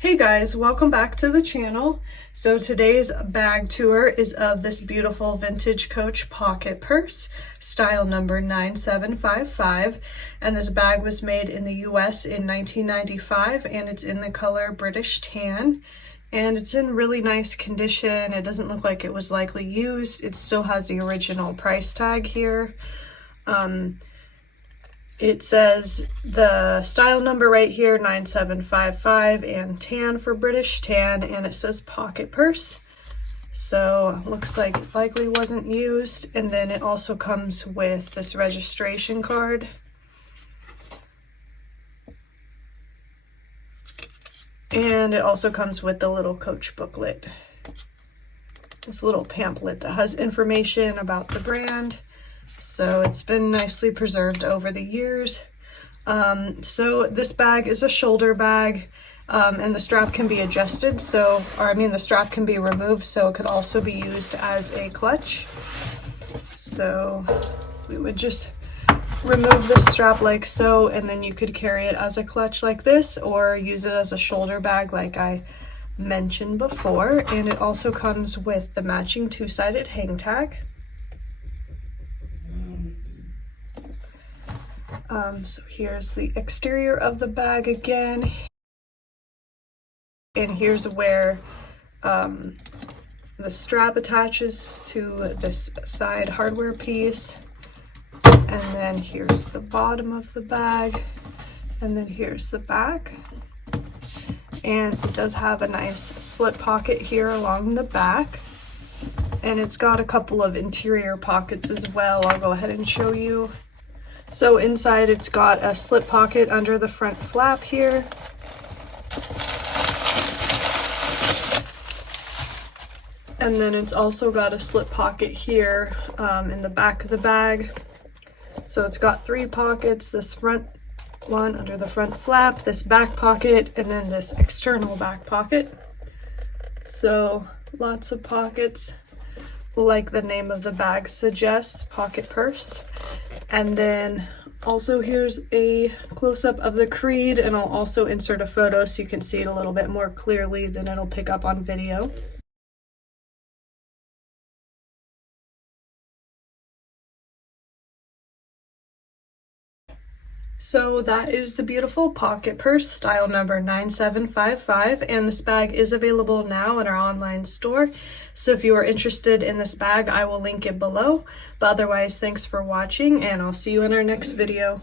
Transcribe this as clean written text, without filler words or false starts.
Hey guys, welcome back to the channel. So today's bag tour is of this beautiful vintage Coach pocket purse, style number 9755. And this bag was made in the US in 1995 and it's in the color British tan. And it's in really nice condition. It doesn't look like it was likely used. It still has the original price tag here. It says the style number right here, 9755, and tan for British tan, and it says pocket purse. So looks like it likely wasn't used. And then it also comes with this registration card. And it also comes with the little Coach booklet. This little pamphlet that has information about the brand. So it's been nicely preserved over the years. So this bag is a shoulder bag, and the strap can be adjusted. The strap can be removed, so it could also be used as a clutch. So we would just remove the strap like so, and then you could carry it as a clutch like this, or use it as a shoulder bag like I mentioned before. And it also comes with the matching two-sided hang tag. So here's the exterior of the bag again, and here's where the strap attaches to this side hardware piece, and then here's the bottom of the bag, and then here's the back. And it does have a nice slip pocket here along the back, and it's got a couple of interior pockets as well. I'll go ahead and show you. So inside it's got a slip pocket under the front flap here. And then it's also got a slip pocket here in the back of the bag. So it's got three pockets, this front one under the front flap, this back pocket, and then this external back pocket. So lots of pockets, like the name of the bag suggests, pocket purse. And then also here's a close-up of the Creed, and I'll also insert a photo so you can see it a little bit more clearly than it'll pick up on video. So that is the beautiful pocket purse, style number 9755, and this bag is available now in our online store. So if you are interested in this bag, I will link it below. But otherwise, thanks for watching, and I'll see you in our next video.